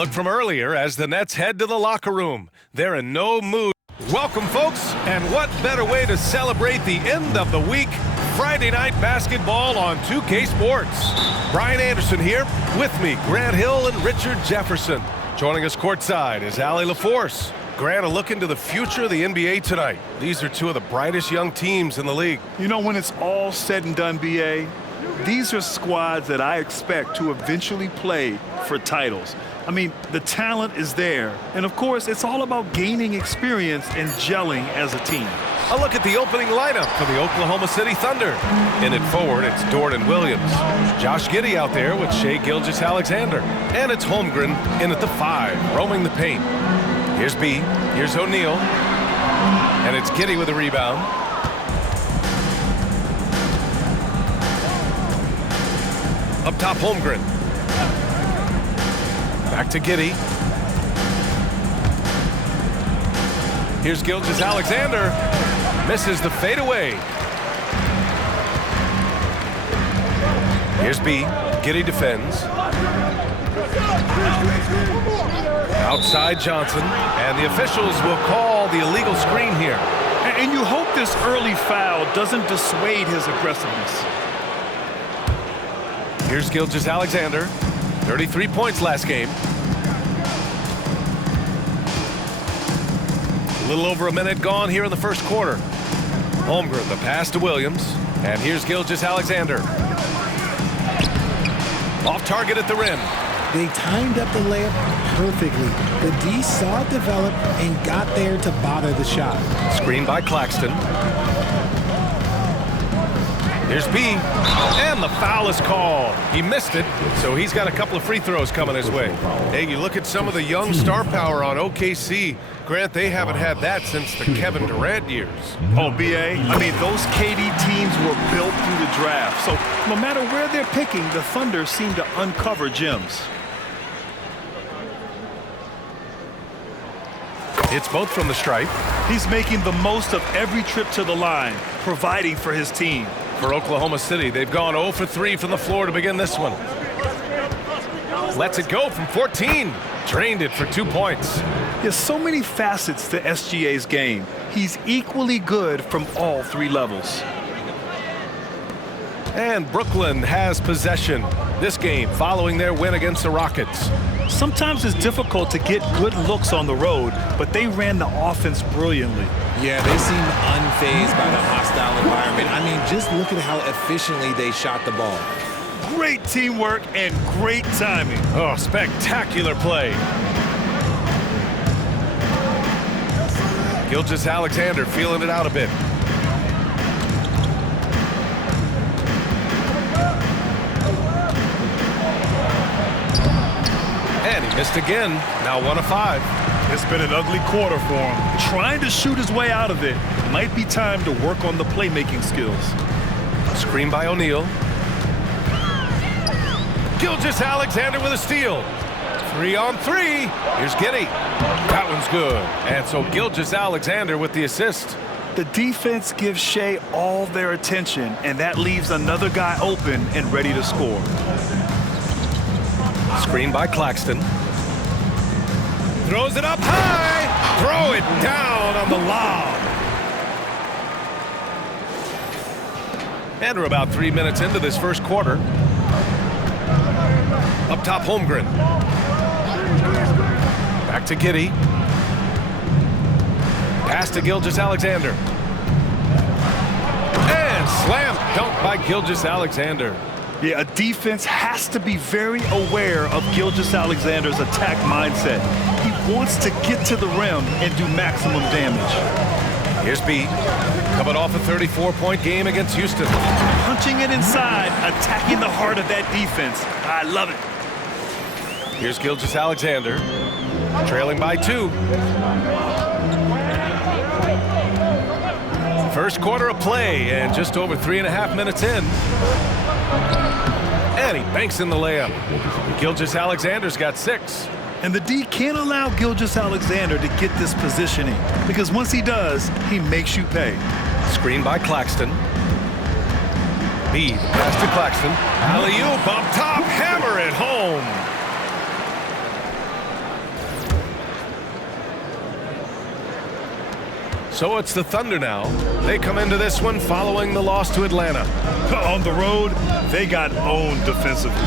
look from earlier as the Nets head to the locker room. They're in no mood. Welcome, folks, and what better way to celebrate the end of the week? Friday night basketball on 2K Sports. Brian Anderson here, with me, Grant Hill and Richard Jefferson. Joining us courtside is Allie LaForce. Grant, a look into the future of the NBA tonight. These are two of the brightest young teams in the league. You know, when it's all said and done, B.A., these are squads that I expect to eventually play for titles. I mean, the talent is there. And, of course, it's all about gaining experience and gelling as a team. A look at the opening lineup for the Oklahoma City Thunder. In it forward, it's Dorian Williams. Josh Giddey out there with Shai Gilgeous-Alexander. And it's Holmgren in at the 5, roaming the paint. Here's B, here's O'Neal. And it's Giddey with a rebound. Up top, Holmgren. Back to Giddey. Here's Gilgeous-Alexander. Misses the fadeaway. Here's B. Giddey defends. Outside Johnson. And the officials will call the illegal screen here. And you hope this early foul doesn't dissuade his aggressiveness. Here's Gilgeous-Alexander. 33 points last game. A little over a minute gone here in the first quarter. Holmgren, the pass to Williams. And here's Gilgeous-Alexander. Off target at the rim. They timed up the layup perfectly. The D saw it develop and got there to bother the shot. Screen by Claxton. Here's B, and the foul is called. He missed it, so he's got a couple of free throws coming his way. Hey, you look at some of the young star power on OKC. Grant, they haven't had that since the Kevin Durant years. Oh, B.A., I mean, those KD teams were built through the draft. So no matter where they're picking, the Thunder seem to uncover gems. It's both from the stripe. He's making the most of every trip to the line, providing for his team. For Oklahoma City, they've gone 0 for 3 from the floor to begin this one. Lets it go from 14. Drained it for 2 points. There's so many facets to SGA's game. He's equally good from all 3 levels. And Brooklyn has possession this game following their win against the Rockets. Sometimes it's difficult to get good looks on the road, but they ran the offense brilliantly. Yeah, they seem unfazed by the hostile environment. I mean, just look at how efficiently they shot the ball. Great teamwork and great timing. Oh, spectacular play. Gilgeous-Alexander feeling it out a bit. And he missed again. Now 1 of 5. It's been an ugly quarter for him. Trying to shoot his way out of it. Might be time to work on the playmaking skills. Screen by O'Neal. Gilgeous-Alexander with a steal. 3 on 3. Here's Giddey. That one's good. And so Gilgeous-Alexander with the assist. The defense gives Shai all their attention, and that leaves another guy open and ready to score. Screen by Claxton. Throws it up high. Throw it down on the lob. And we're about 3 minutes into this first quarter. Up top, Holmgren. Back to Giddey. Pass to Gilgeous-Alexander. And slam dunk by Gilgeous-Alexander. Yeah, a defense has to be very aware of Gilgeous-Alexander's attack mindset. He wants to get to the rim and do maximum damage. Here's B, coming off a 34-point game against Houston. Punching it inside, attacking the heart of that defense. I love it. Here's Gilgeous-Alexander, trailing by 2. First quarter of play, and just over 3.5 minutes in. And he banks in the layup. Gilgeous-Alexander's got 6. And the D can't allow Gilgeous-Alexander to get this positioning, because once he does, he makes you pay. Screen by Claxton. B, pass to Claxton. Alley-oop up top, hammer it home. So it's the Thunder now. They come into this one following the loss to Atlanta. On the road, they got owned defensively.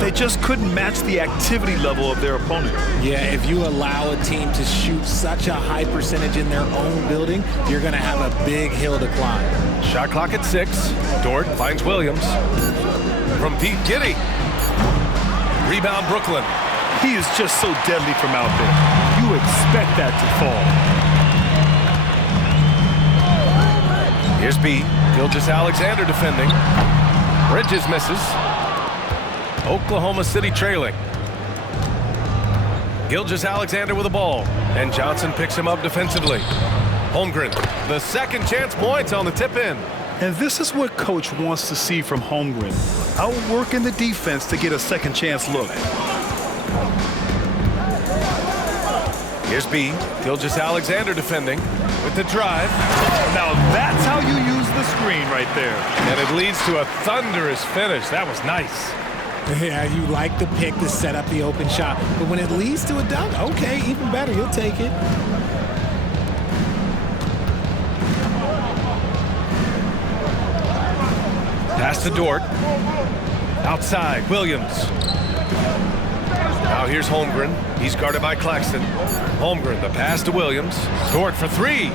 They just couldn't match the activity level of their opponent. Yeah, if you allow a team to shoot such a high percentage in their own building, you're going to have a big hill to climb. Shot clock at 6. Dort finds Williams. From Pete Giddy. Rebound Brooklyn. He is just so deadly from out there. You expect that to fall. Here's B. Gilgeous-Alexander defending. Bridges misses. Oklahoma City trailing. Gilgeous-Alexander with the ball. And Johnson picks him up defensively. Holmgren, the second chance points on the tip-in. And this is what Coach wants to see from Holmgren. Outworking the defense to get a second chance look. Here's B. Gilgeous-Alexander defending with the drive. Now that's how you use the screen right there. And it leads to a thunderous finish. That was nice. Yeah, you like the pick to set up the open shot. But when it leads to a dunk, okay, even better. You'll take it. Pass to Dort. Outside, Williams. Now here's Holmgren. He's guarded by Claxton. Holmgren, the pass to Williams. Dort for 3.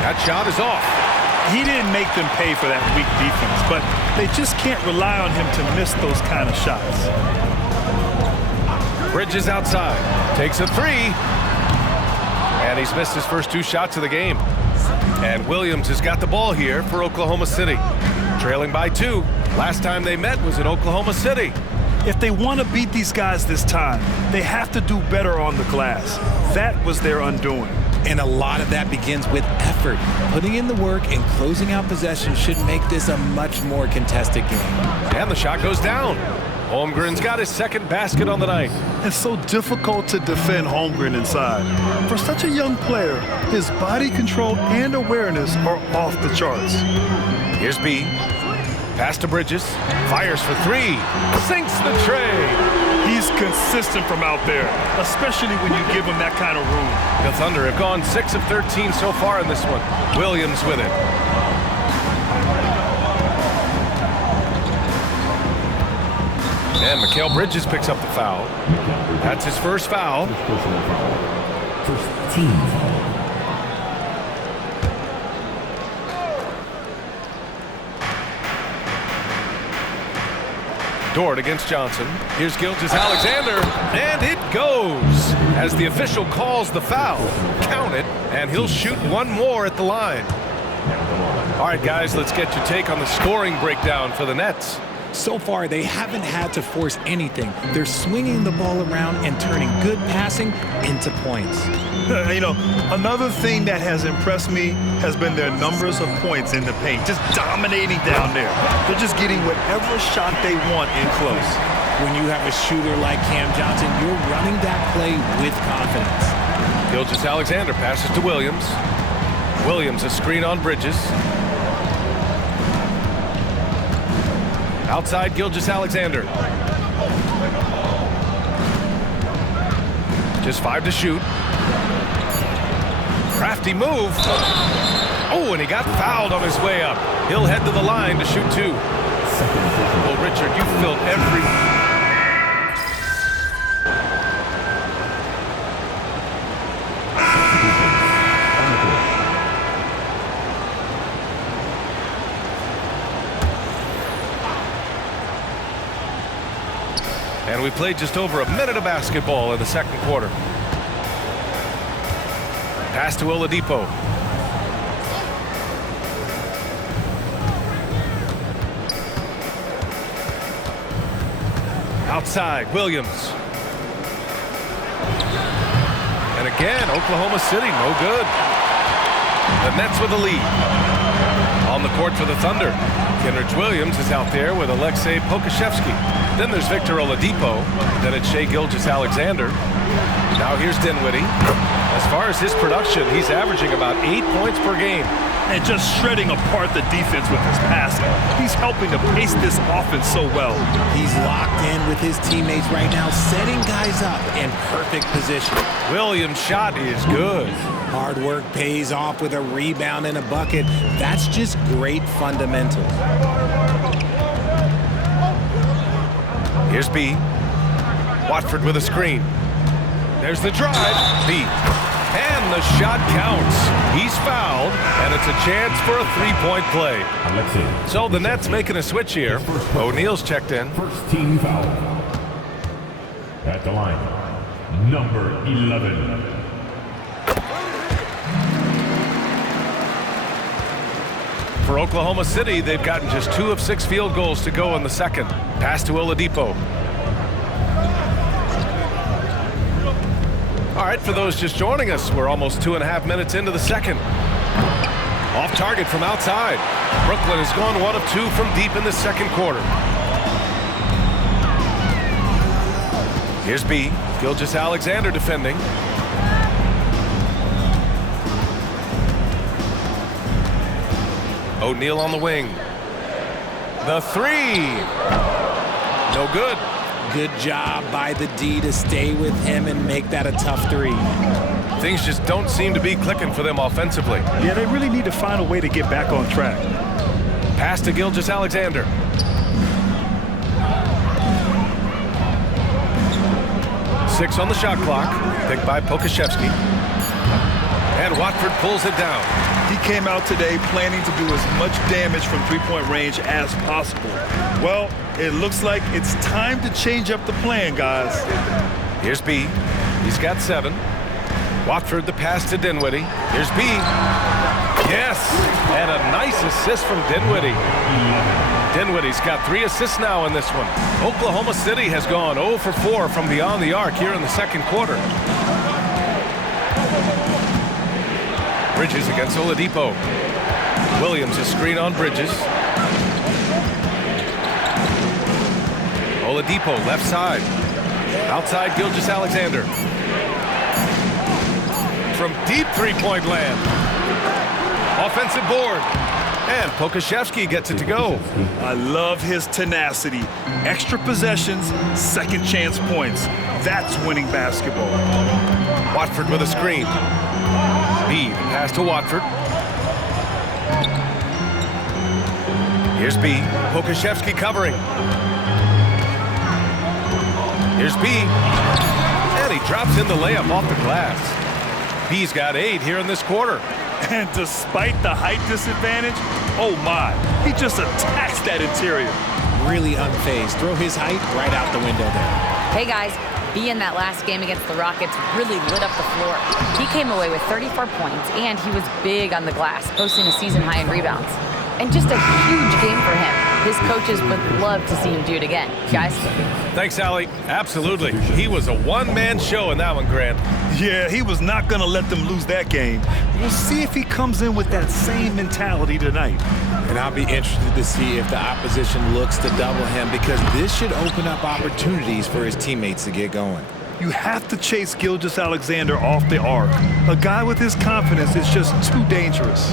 That shot is off. He didn't make them pay for that weak defense, but they just can't rely on him to miss those kind of shots. Bridges outside. Takes a 3. And he's missed his first 2 shots of the game. And Williams has got the ball here for Oklahoma City. Trailing by 2. Last time they met was in Oklahoma City. If they want to beat these guys this time, they have to do better on the glass. That was their undoing. And a lot of that begins with effort. Putting in the work and closing out possession should make this a much more contested game. And the shot goes down. Holmgren's got his second basket on the night. It's so difficult to defend Holmgren inside. For such a young player, his body control and awareness are off the charts. Here's B. Pass to Bridges. Fires for 3. Sinks the tray. He's consistent from out there, especially when you give him that kind of room. The Thunder have gone 6 of 13 so far in this one. Williams with it. And Mikal Bridges picks up the foul. That's his first foul. First team foul. Dort against Johnson. Here's Gilgeous-Alexander, and it goes as the official calls the foul. Count it, and he'll shoot one more at the line. All right, guys, let's get your take on the scoring breakdown for the Nets. So far, they haven't had to force anything. They're swinging the ball around and turning good passing into points. You know, another thing that has impressed me has been their numbers of points in the paint, just dominating down there. They're just getting whatever shot they want in close. When you have a shooter like Cam Johnson, you're running that play with confidence. Gilgeous-Alexander passes to Williams. Williams a screen on Bridges. Outside Gilgeous-Alexander. Just 5 to shoot. Crafty move. Oh, and he got fouled on his way up. He'll head to the line to shoot 2. Well, Richard, you filled every... And we played just over a minute of basketball in the second quarter. Pass to Oladipo. Outside, Williams. And again, Oklahoma City, no good. The Nets with the lead. On the court for the Thunder. Kenrich Williams is out there with Aleksej Pokusevski. Then there's Victor Oladipo. Then it's Shai Gilgeous-Alexander. Now here's Dinwiddie. As far as his production, he's averaging about 8 points per game. And just shredding apart the defense with his passing. He's helping to pace this offense so well. He's locked in with his teammates right now, setting guys up in perfect position. Williams' shot is good. Hard work pays off with a rebound and a bucket. That's just great fundamentals. Here's B. Watford with a screen. There's the drive. B. And the shot counts. He's fouled, and it's a chance for a three-point play. So the Nets making a switch here. O'Neal's checked in. First team foul. At the line, number 11. For Oklahoma City, they've gotten just 2 of 6 field goals to go in the second. Pass to Oladipo. All right, for those just joining us, we're almost 2.5 minutes into the second. Off target from outside. Brooklyn has gone 1 of 2 from deep in the second quarter. Here's B. Gilgeous-Alexander defending. O'Neal on the wing. The three. No good. Good job by the D to stay with him and make that a tough three. Things just don't seem to be clicking for them offensively. Yeah, they really need to find a way to get back on track. Pass to Gilgeous-Alexander. Six on the shot clock. Picked by Pokusevski. And Watford pulls it down. He came out today planning to do as much damage from three-point range as possible. Well, it looks like it's time to change up the plan, guys. Here's B. He's got 7. Watford the pass to Dinwiddie. Here's B. Yes! And a nice assist from Dinwiddie. Dinwiddie's got 3 assists now in this one. Oklahoma City has gone 0 for 4 from beyond the arc here in the second quarter. Bridges against Oladipo. Williams a screen on Bridges. Oladipo left side. Outside Gilgeous-Alexander. From deep three-point land. Offensive board. And Pokusevski gets it to go. I love his tenacity. Extra possessions, second chance points. That's winning basketball. Watford with a screen. B, the pass to Watford. Here's B. Pokusevski covering. Here's B. And he drops in the layup off the glass. B's got 8 here in this quarter. And despite the height disadvantage, oh my, he just attacks that interior. Really unfazed. Throw his height right out the window there. Hey guys, B in that last game against the Rockets really lit up the floor. He came away with 34 points, and he was big on the glass, posting a season high in rebounds. And just a huge game for him. His coaches would love to see him do it again. Guys? Thanks, Allie. Absolutely. He was a one-man show in that one, Grant. Yeah, he was not going to let them lose that game. We'll see if he comes in with that same mentality tonight. And I'll be interested to see if the opposition looks to double him, because this should open up opportunities for his teammates to get going. You have to chase Gilgeous-Alexander off the arc. A guy with his confidence is just too dangerous.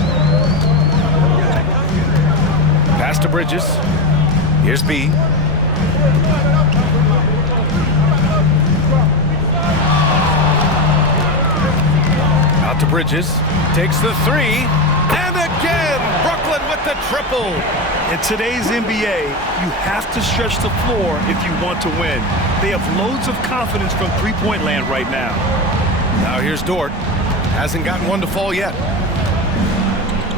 Pass to Bridges. Here's B. Out to Bridges. Takes the 3. And again, Brooklyn with the triple. In today's NBA, you have to stretch the floor if you want to win. They have loads of confidence from three-point land right now. Now here's Dort. Hasn't gotten one to fall yet.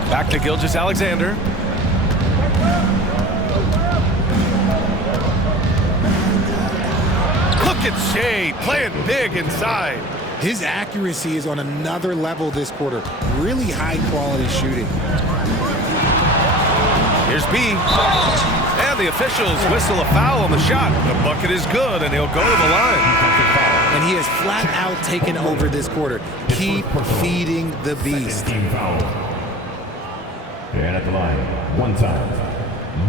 Back to Gilgeous-Alexander. Look at Shea playing big inside. His accuracy is on another level this quarter. Really high-quality shooting. Here's B. And the officials whistle a foul on the shot. The bucket is good, and he'll go to the line. And he has flat out taken over this quarter. Keep feeding the beast. Team foul. And at the line, one time,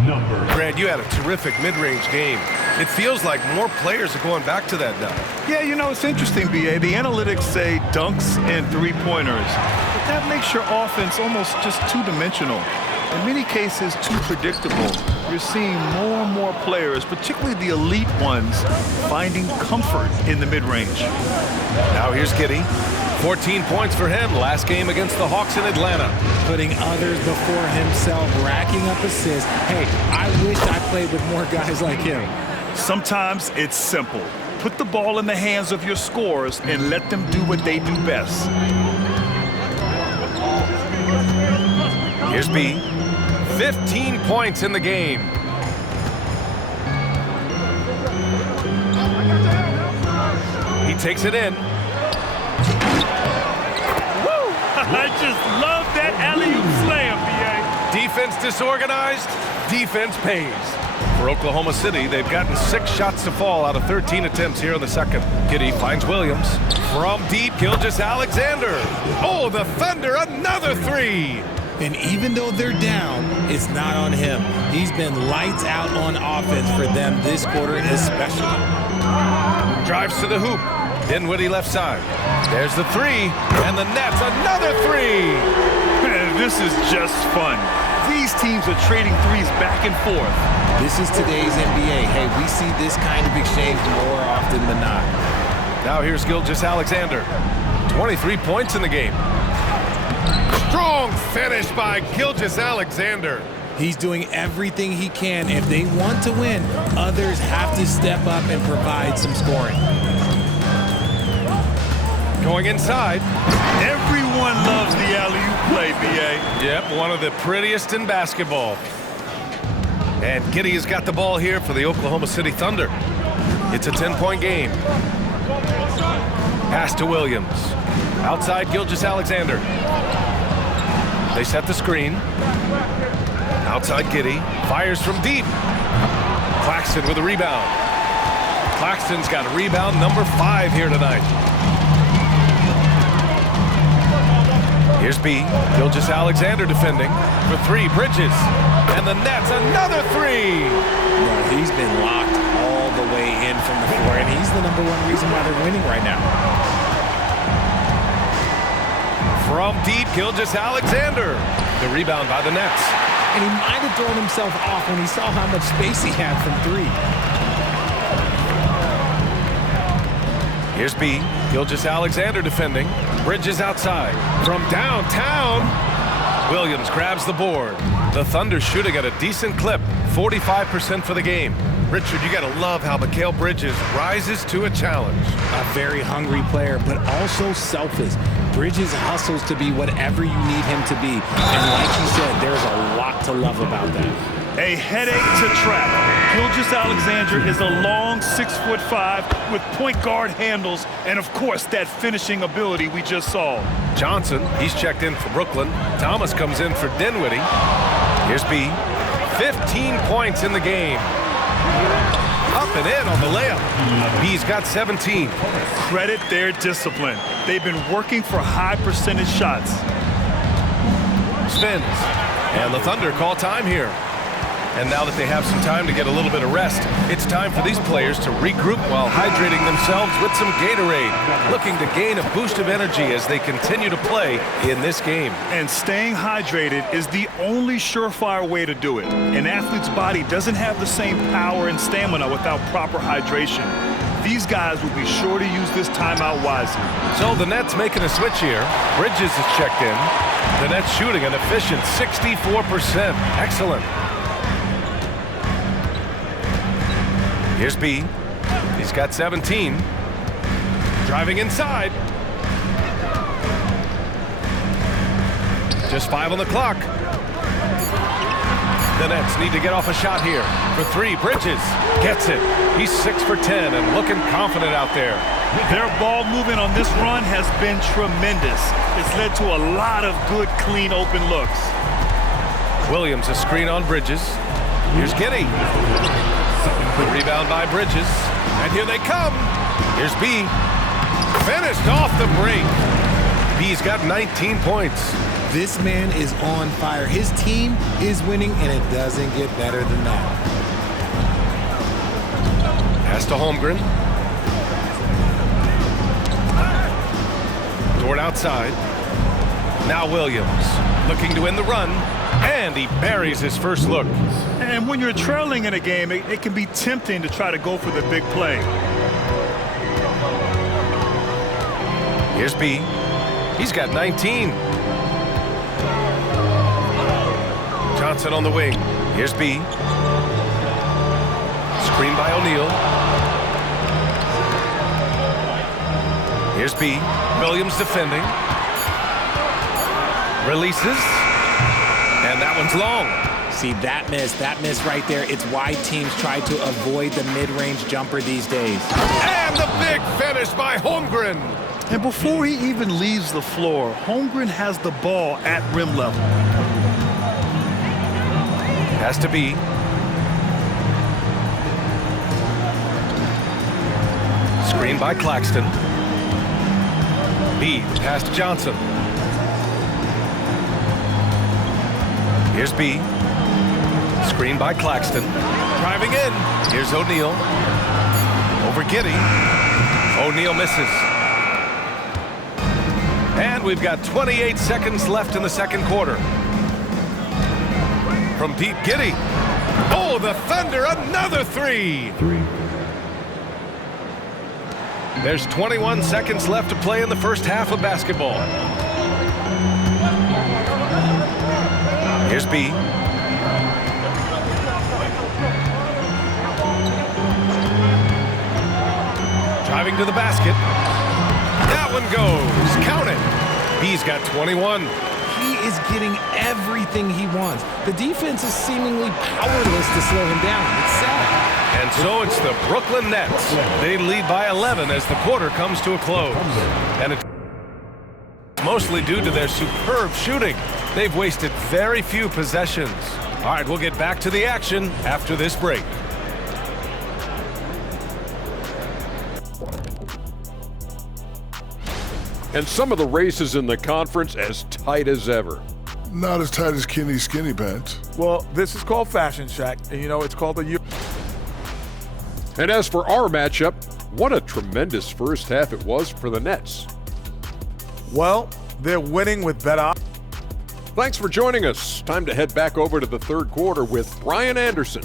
number. Grant, you had a terrific mid-range game. It feels like more players are going back to that now. Yeah, you know, it's interesting, B.A. The analytics say dunks and three-pointers, but that makes your offense almost just two-dimensional. In many cases, too predictable. You're seeing more and more players, particularly the elite ones, finding comfort in the mid-range. Now here's Giddey. 14 points for him last game against the Hawks in Atlanta. Putting others before himself, racking up assists. Hey, I wish I played with more guys like him. Sometimes it's simple. Put the ball in the hands of your scorers and let them do what they do best. Here's B. 15 points in the game. He takes it in. I just love that alley-oop slam, B.A. Defense disorganized, defense pays. For Oklahoma City, they've gotten 6 shots to fall out of 13 attempts here in the second. Giddey finds Williams. From deep, Gilgeous-Alexander. Oh, the Thunder, another 3. And even though they're down, it's not on him. He's been lights out on offense for them this quarter especially. Drives to the hoop. Dinwiddie left side. There's the 3, and the Nets another 3. Man, this is just fun. These teams are trading threes back and forth. This is today's NBA. Hey, we see this kind of exchange more often than not. Now here's Gilgeous-Alexander. 23 points in the game. Strong finish by Gilgeous-Alexander. He's doing everything he can. If they want to win, others have to step up and provide some scoring. Going inside. Everyone loves the alley-oop play, B.A. Yep, one of the prettiest in basketball. And Giddey has got the ball here for the Oklahoma City Thunder. It's a 10-point game. Pass to Williams. Outside Gilgeous-Alexander. They set the screen. Outside Giddey. Fires from deep. Claxton with a rebound. Claxton's got rebound number 5 here tonight. Here's B. Gilgeous-Alexander defending for 3. Bridges. And the Nets another 3. Yeah, he's been locked all the way in from the floor, and he's the #1 reason why they're winning right now. From deep, Gilgeous-Alexander. The rebound by the Nets. And he might have thrown himself off when he saw how much space he had from 3. Here's B. Gilgeous-Alexander defending. Bridges outside. From downtown. Williams grabs the board. The Thunder shooting at a decent clip. 45% for the game. Richard, you got to love how Mikal Bridges rises to a challenge. A very hungry player, but also selfless. Bridges hustles to be whatever you need him to be. And like you said, there's a lot to love about that. A headache to track. Gilgeous-Alexander is a long 6'5" with point guard handles and, of course, that finishing ability we just saw. Johnson, he's checked in for Brooklyn. Thomas comes in for Dinwiddie. Here's B. 15 points in the game. Up and in on the layup. B's got 17. Credit their discipline. They've been working for high percentage shots. Spins. And the Thunder call time here. And now that they have some time to get a little bit of rest, it's time for these players to regroup while hydrating themselves with some Gatorade, looking to gain a boost of energy as they continue to play in this game. And staying hydrated is the only surefire way to do it. An athlete's body doesn't have the same power and stamina without proper hydration. These guys will be sure to use this timeout wisely. So the Nets making a switch here. Bridges is checked in. The Nets shooting an efficient 64%. Excellent. Here's B. He's got 17. Driving inside. Just 5 on the clock. The Nets need to get off a shot here. For 3, Bridges gets it. He's 6 for 10 and looking confident out there. Their ball movement on this run has been tremendous. It's led to a lot of good, clean, open looks. Williams, a screen on Bridges. Here's Giddey. Rebound by Bridges. And here they come. Here's B. Finished off the break. B's got 19 points. This man is on fire. His team is winning, and it doesn't get better than that. Pass to Holmgren. Dort outside. Now Williams looking to win the run, and he buries his first look. And when you're trailing in a game, it can be tempting to try to go for the big play. Here's B. He's got 19. Johnson on the wing. Here's B. Screen by O'Neal. Here's B. Williams defending. Releases. And that one's long. See, that miss right there. It's why teams try to avoid the mid-range jumper these days. And the big finish by Holmgren. And before he even leaves the floor, Holmgren has the ball at rim level. Has to be. Screen by Claxton. B, pass to Johnson. Here's B. Screen by Claxton. Driving in. Here's O'Neal. Over Giddey. O'Neal misses. And we've got 28 seconds left in the second quarter. From deep, Giddey. Oh, the Thunder, another three. There's 21 seconds left to play in the first half of basketball. Here's B. Driving to the basket. That one goes. Count it. B's got 21. He is getting everything he wants. The defense is seemingly powerless to slow him down. It's sad. And so it's the Brooklyn Nets. They lead by 11 as the quarter comes to a close. And it's mostly due to their superb shooting. They've wasted very few possessions. All right, we'll get back to the action after this break. And some of the races in the conference as tight as ever. Not as tight as Kenny's skinny pants. Well, this is called Fashion Shack, and you know it's called the. And as for our matchup, what a tremendous first half it was for the Nets. Well, they're winning with better. Thanks for joining us. Time to head back over to the third quarter with Brian Anderson.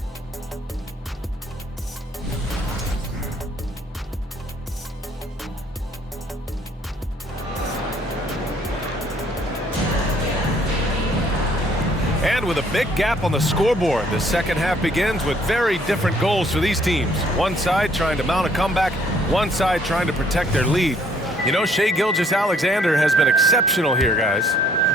And with a big gap on the scoreboard, the second half begins with very different goals for these teams. One side trying to mount a comeback, one side trying to protect their lead. You know, Shai Gilgeous-Alexander has been exceptional here, guys.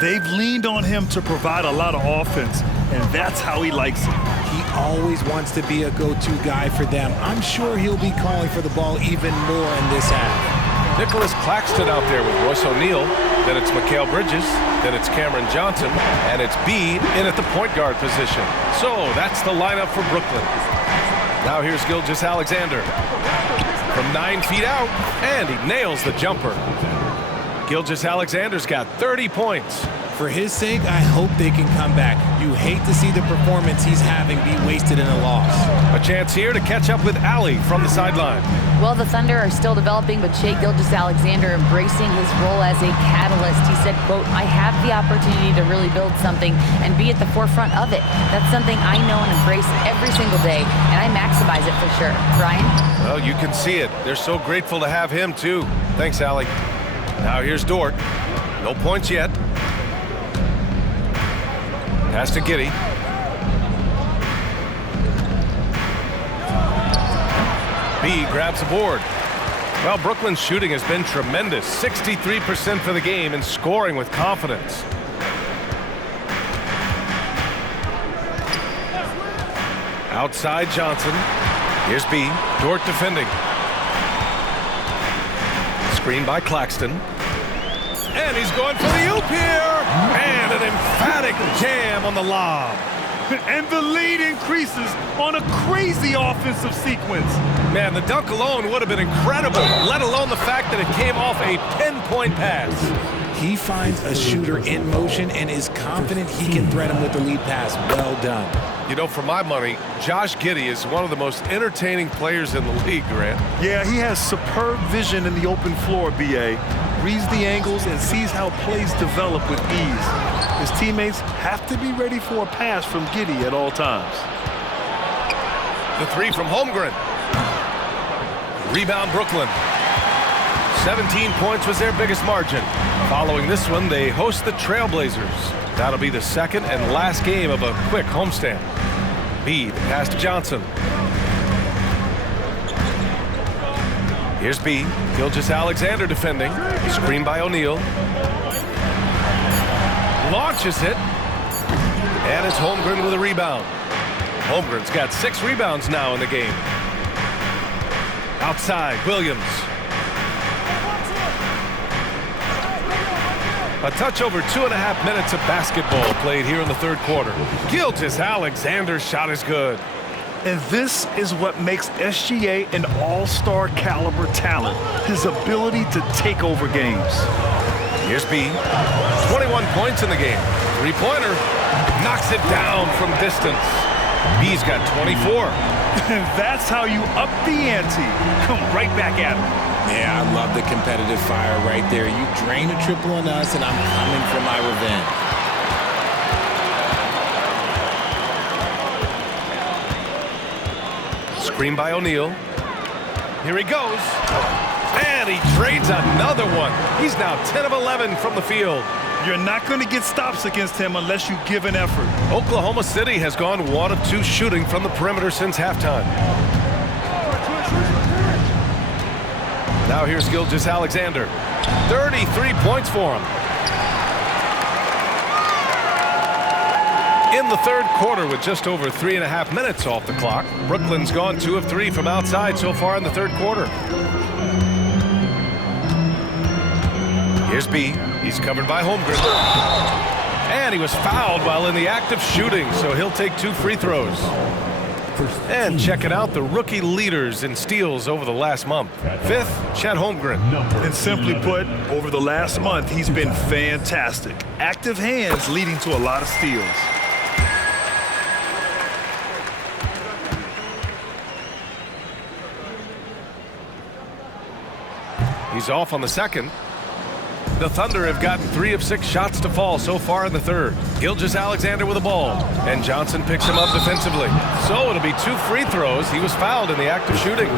They've leaned on him to provide a lot of offense, and that's how he likes it. He always wants to be a go-to guy for them. I'm sure he'll be calling for the ball even more in this half. Nicholas Claxton out there with Royce O'Neal. Then it's Mikal Bridges. Then it's Cameron Johnson. And it's B in at the point guard position. So that's the lineup for Brooklyn. Now here's Gilgeous-Alexander. From 9 feet out, and he nails the jumper. Gilgeous-Alexander's got 30 points. For his sake, I hope they can come back. You hate to see the performance he's having be wasted in a loss. A chance here to catch up with Allie from the sideline. Well, the Thunder are still developing, but Shai Gilgeous-Alexander embracing his role as a catalyst. He said, quote, "I have the opportunity to really build something and be at the forefront of it. That's something I know and embrace every single day, and I maximize it for sure." Brian? Well, you can see it. They're so grateful to have him, too. Thanks, Allie. Now here's Dort. No points yet. Pass to Giddey. B grabs the board. Well, Brooklyn's shooting has been tremendous. 63% for the game and scoring with confidence. Outside Johnson. Here's B. Dort defending. Screen by Claxton. And he's going for the oop here. And an emphatic jam on the lob. And the lead increases on a crazy offensive sequence. Man, the dunk alone would have been incredible, let alone the fact that it came off a 10-point pass. He finds a shooter in motion and is confident he can thread him with the lead pass. Well done. You know, for my money, Josh Giddey is one of the most entertaining players in the league, Grant. Yeah, he has superb vision in the open floor, B.A. Reads the angles and sees how plays develop with ease. His teammates have to be ready for a pass from Giddey at all times. The three from Holmgren. Rebound, Brooklyn. 17 points was their biggest margin. Following this one, they host the Trailblazers. That'll be the second and last game of a quick homestand. B, the pass to Johnson. Here's B. Gilgeous-Alexander defending. Screen by O'Neal. Launches it. And it's Holmgren with a rebound. Holmgren's got 6 rebounds now in the game. Outside, Williams. A touch over 2.5 minutes of basketball played here in the third quarter. Gilgeous-Alexander's shot is good. And this is what makes SGA an all-star caliber talent, his ability to take over games. Here's B. 21 points in the game. Three-pointer. Knocks it down from distance. B's got 24. And that's how you up the ante. Come right back at him. Yeah, I love the competitive fire right there. You drain a triple on us, and I'm coming for my revenge. Screen by O'Neal. Here he goes. And he trades another one. He's now 10 of 11 from the field. You're not going to get stops against him unless you give an effort. Oklahoma City has gone 1 of 2 shooting from the perimeter since halftime. Now here's Gilgeous-Alexander. 33 points for him. In the third quarter with just over 3.5 minutes off the clock, Brooklyn's gone 2 of 3 from outside so far in the third quarter. Here's B. He's covered by Holmgren. And he was fouled while in the act of shooting, so he'll take 2 free throws. And check it out, the rookie leaders in steals over the last month. 5th, Chet Holmgren. And simply put, over the last month, he's been fantastic. Active hands leading to a lot of steals. He's off on the second. The Thunder have gotten 3 of 6 shots to fall so far in the third. Gilgeous-Alexander with the ball, and Johnson picks him up defensively. So it'll be 2 free throws. He was fouled in the act of shooting.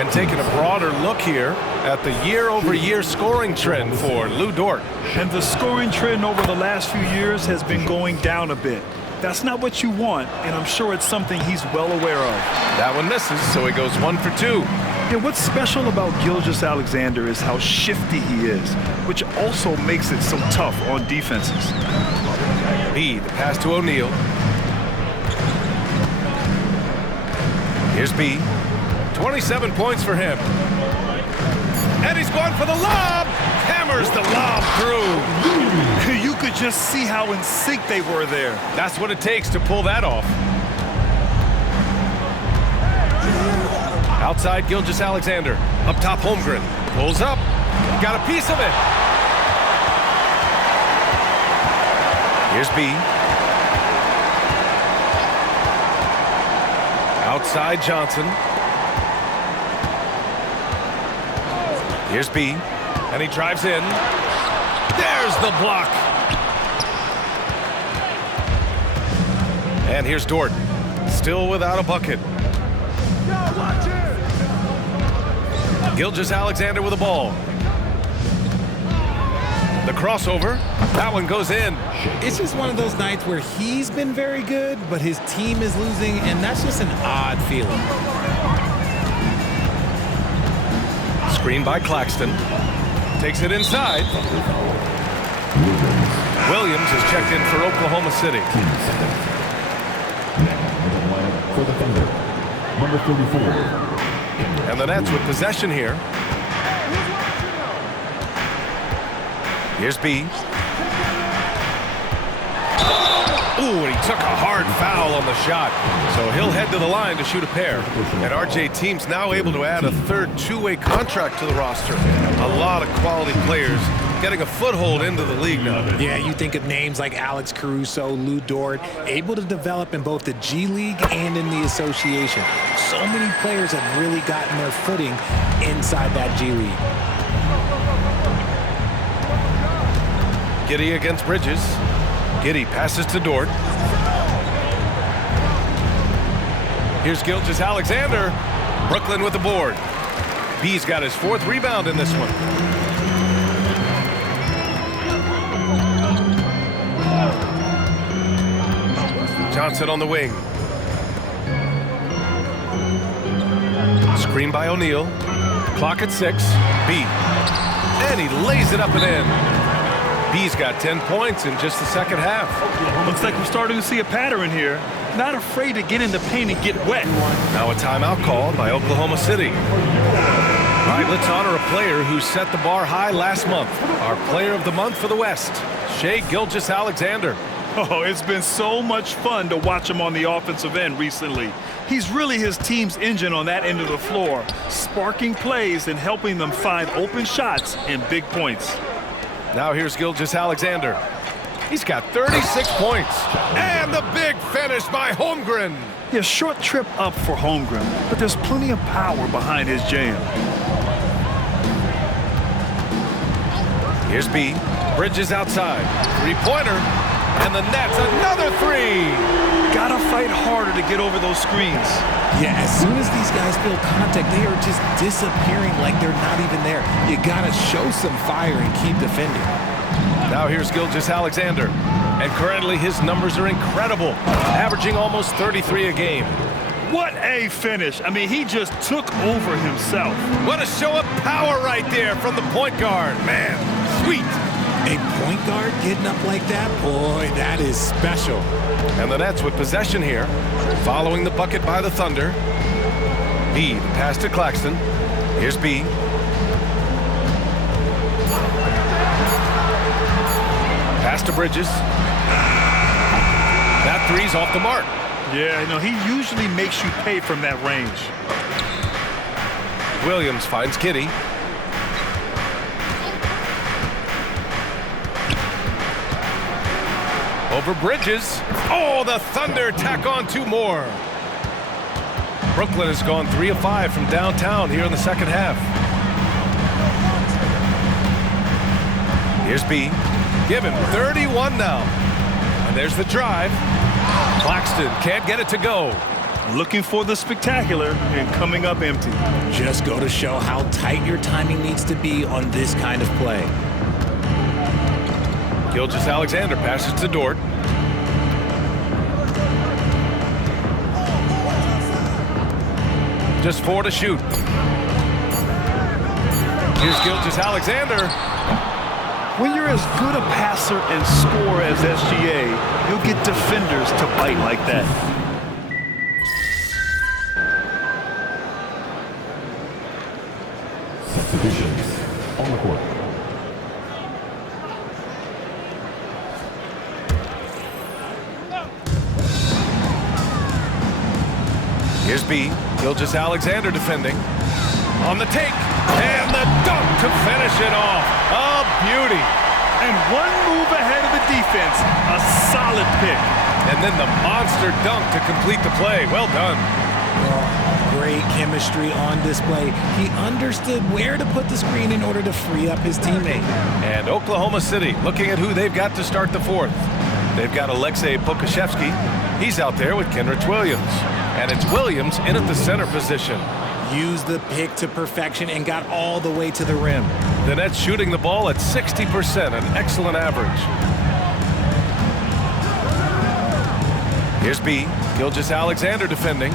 And taking a broader look here at the year-over-year scoring trend for Lu Dort. And the scoring trend over the last few years has been going down a bit. That's not what you want, and I'm sure it's something he's well aware of. That one misses, so he goes 1 for 2. And what's special about Gilgeous-Alexander is how shifty he is, which also makes it so tough on defenses. B, the pass to O'Neal. Here's B. 27 points for him. And he's going for the lob. Hammers the lob through. You could just see how in sync they were there. That's what it takes to pull that off. Outside, Gilgeous-Alexander. Up top, Holmgren. Pulls up. Got a piece of it. Here's B. Outside, Johnson. Here's B. And he drives in. There's the block. And here's Dort. Still without a bucket. Gilgeous-Alexander with the ball. The crossover. That one goes in. It's just one of those nights where he's been very good, but his team is losing, and that's just an odd feeling. Screen by Claxton. Takes it inside. Williams is checked in for Oklahoma City. For the Thunder, number 34. And the Nets with possession here. Here's B. Ooh, and he took a hard foul on the shot. So he'll head to the line to shoot a pair. And RJ team's now able to add a third 2-way contract to the roster. A lot of quality players getting a foothold into the league now. Yeah, you think of names like Alex Caruso, Lou Dort, able to develop in both the G League and in the association. So many players have really gotten their footing inside that G League. Giddey against Bridges. Giddey passes to Dort. Here's Gilgeous-Alexander. Brooklyn with the board. B's got his 4th rebound in this one. Johnson on the wing. Screen by O'Neal. Clock at 6. B. And he lays it up and in. B's got 10 points in just the second half. Looks like we're starting to see a pattern here. Not afraid to get in the paint and get wet. Now a timeout called by Oklahoma City. All right, let's honor a player who set the bar high last month. Our player of the month for the West, Shai Gilgeous-Alexander. Oh, it's been so much fun to watch him on the offensive end recently. He's really his team's engine on that end of the floor, sparking plays and helping them find open shots and big points. Now here's Gilgeous-Alexander. He's got 36 points. And the big finish by Holmgren. Yeah, short trip up for Holmgren, but there's plenty of power behind his jam. Here's B. Bridges outside. Three-pointer. And the net's another 3. Gotta fight harder to get over those screens. Yeah, as soon as these guys feel contact, they are just disappearing like they're not even there. You gotta show some fire and keep defending. Now here's Gilgeous-Alexander. And currently his numbers are incredible, averaging almost 33 a game. What a finish. I mean, he just took over himself. What a show of power right there from the point guard. Man, sweet. A point guard getting up like that? Boy, that is special. And the Nets with possession here, following the bucket by the Thunder. B, the pass to Claxton. Here's B. Pass to Bridges. That 3's off the mark. Yeah, you know, he usually makes you pay from that range. Williams finds Giddey. Over Bridges. Oh, the Thunder tack on 2 more. Brooklyn has gone 3 of 5 from downtown here in the second half. Here's B. Give him 31 now. And there's the drive. Claxton can't get it to go. Looking for the spectacular and coming up empty. Just go to show how tight your timing needs to be on this kind of play. Gilgeous-Alexander passes to Dort. Just 4 to shoot. Here's Gilgeous-Alexander. When you're as good a passer and scorer as SGA, you'll get defenders to bite like that. Substitutions on the court. Here's B. Gilgeous-Alexander defending. On the take. And the dunk to finish it off. A beauty. And one move ahead of the defense. A solid pick. And then the monster dunk to complete the play. Well done. Well, great chemistry on display. He understood where to put the screen in order to free up his teammate. And Oklahoma City looking at who they've got to start the 4th. They've got Aleksej Pokusevski. He's out there with Kenrich Williams. And it's Williams in at the center position. Used the pick to perfection and got all the way to the rim. The Nets shooting the ball at 60%, an excellent average. Here's B. Gilgeous-Alexander defending.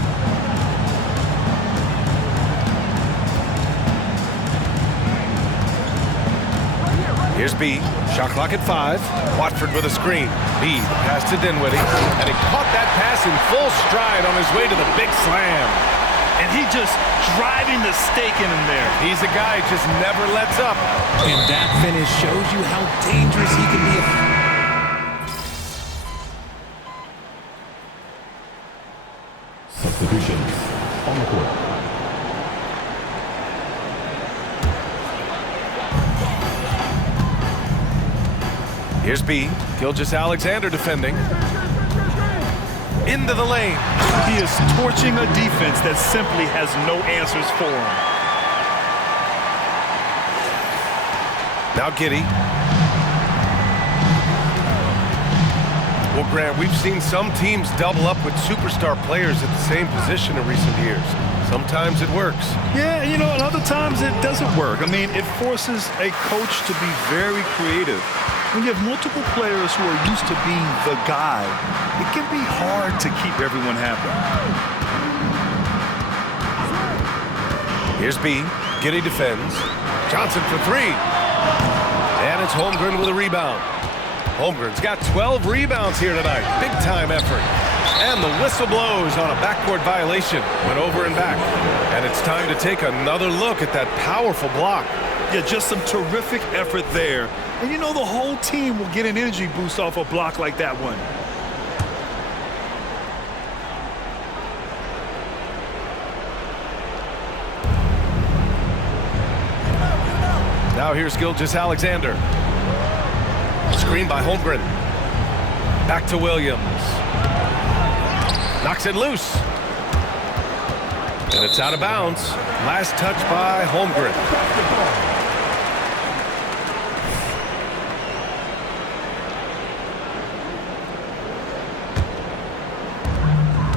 Here's B. Shot clock at 5. Watford with a screen. B. The pass to Dinwiddie. And he caught that pass in full stride on his way to the big slam. And he just driving the stake in him there. He's a guy who just never lets up. And that finish shows you how dangerous he can be. Substitutions on the court. Here's B. Gilgeous-Alexander defending. Into the lane. He is torching a defense that simply has no answers for him. Now Giddey. Well, Grant, we've seen some teams double up with superstar players at the same position in recent years. Sometimes it works. Yeah, you know, and other times it doesn't work. I mean, it forces a coach to be very creative. When you have multiple players who are used to being the guy, it can be hard to keep everyone happy. Here's B. Giddey defends. Johnson for three. And it's Holmgren with a rebound. Holmgren's got 12 rebounds here tonight. Big time effort. And the whistle blows on a backcourt violation. Went over and back. And it's time to take another look at that powerful block. Yeah, just some terrific effort there. And you know, the whole team will get an energy boost off a block like that one. Now here's Gilgeous-Alexander. Screen by Holmgren. Back to Williams. Knocks it loose. And it's out of bounds. Last touch by Holmgren.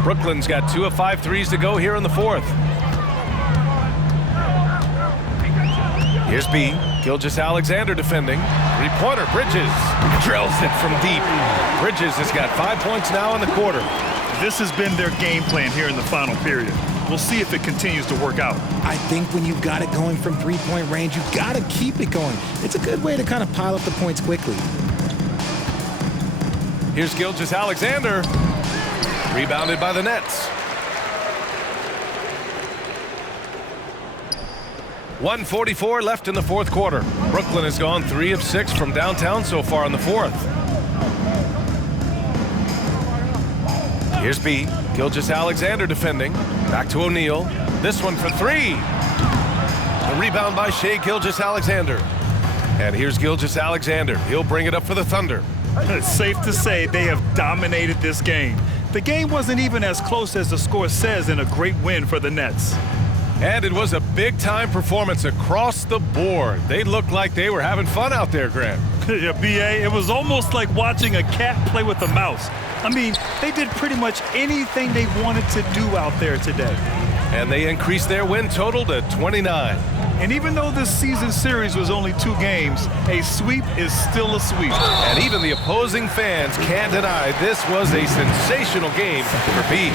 Brooklyn's got 2 of 5 threes to go here in the fourth. Here's B. Gilgeous-Alexander defending. Three-pointer, Bridges. Drills it from deep. Bridges has got 5 points now in the quarter. This has been their game plan here in the final period. We'll see if it continues to work out. I think when you've got it going from three-point range, you've got to keep it going. It's a good way to kind of pile up the points quickly. Here's Gilgeous-Alexander. Rebounded by the Nets. 1:44 left in the fourth quarter. Brooklyn has gone 3 of 6 from downtown so far in the fourth. Here's B. Gilgeous-Alexander defending. Back to O'Neal. This one for 3. The rebound by Shai Gilgeous-Alexander. And here's Gilgeous-Alexander. He'll bring it up for the Thunder. It's safe to say they have dominated this game. The game wasn't even as close as the score says in a great win for the Nets. And it was a big-time performance across the board. They looked like they were having fun out there, Grant. Yeah, B.A., it was almost like watching a cat play with a mouse. I mean, they did pretty much anything they wanted to do out there today. And they increased their win total to 29. And even though this season series was only 2 games, a sweep is still a sweep. And even the opposing fans can't deny this was a sensational game for B.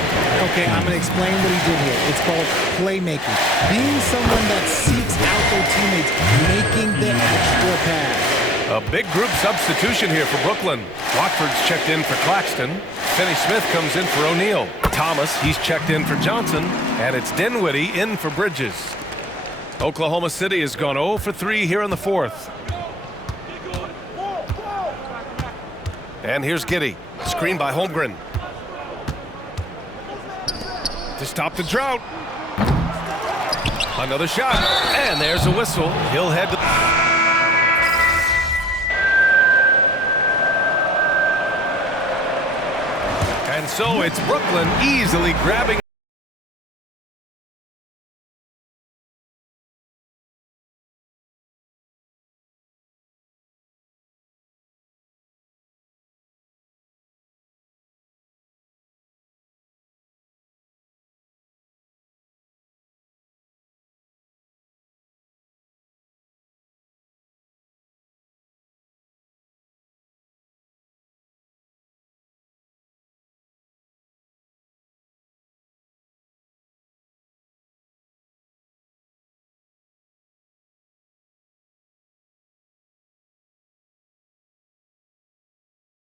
Okay, I'm going to explain what he did here. It's called playmaking. Being someone that seeks out their teammates, making the extra pass. A big group substitution here for Brooklyn. Watford's checked in for Claxton. Finney-Smith comes in for O'Neal. Thomas, he's checked in for Johnson. And it's Dinwiddie in for Bridges. Oklahoma City has gone 0 for 3 here in the fourth. And here's Giddey. Screen by Holmgren. To stop the drought. Another shot. And there's a whistle. He'll head to... And so it's Brooklyn easily grabbing